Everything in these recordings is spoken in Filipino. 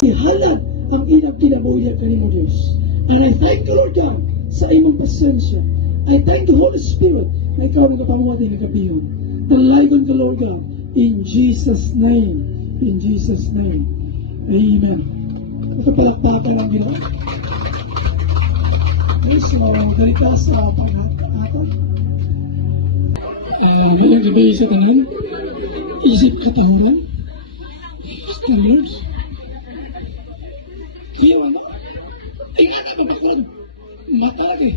Ihalad ang inang kinabuhi kanimo Diyos. And I thank you, Lord God, sa imong pasensya. I thank the Holy Spirit na ikaw ang kapamuhat ng kabiyon. Dalagon ka, Lord God, in Jesus' name. In Jesus' name. Amen. Ito palakpakan ang ginawa. Okay, so, ganito sa pag-aton. Ngayong gabi sa tanan, isip katahuran, standards, kaya ano, ay nga na mabakod, mata lagi,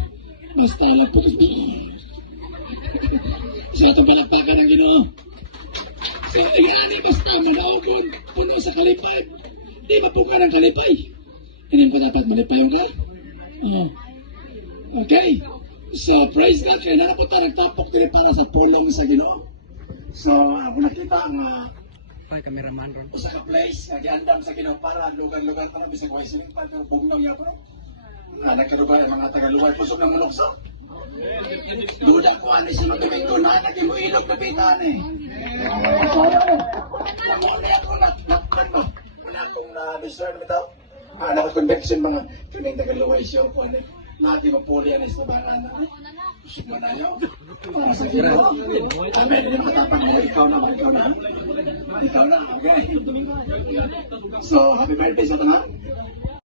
basta lang putos di. Sa itong palakpakan ng Ginoo. So, ay nga na basta manaogon, puno sa kalipay, di mapunga ng kalipay. Hindi mo dapat malipay yung ka? Okay. So, praise God, kaya nanapunta nagtapok din para sa pulong sa Ginoo. So, ako nakita ang cameraman ron. usa ka place, nag-andam sa Ginoo para lugar-lugar para bisag way siling pa pero bugnaw ya bro. Nagkaruba ang mga taga-luway pusok ng mulokso. Duda ko ano si Magdomingo na naging ilog na pitan eh. Namuli ako wala akong na-discern bitaw. Naka-conviction mga kaming taga-luway siya po ano. Natin mapuli yan sa banana. Siguro na yun. Sa Ginoo. Amen. Hindi makatapang mo. Ikaw na. Okay. So, happy birthday sa tangan.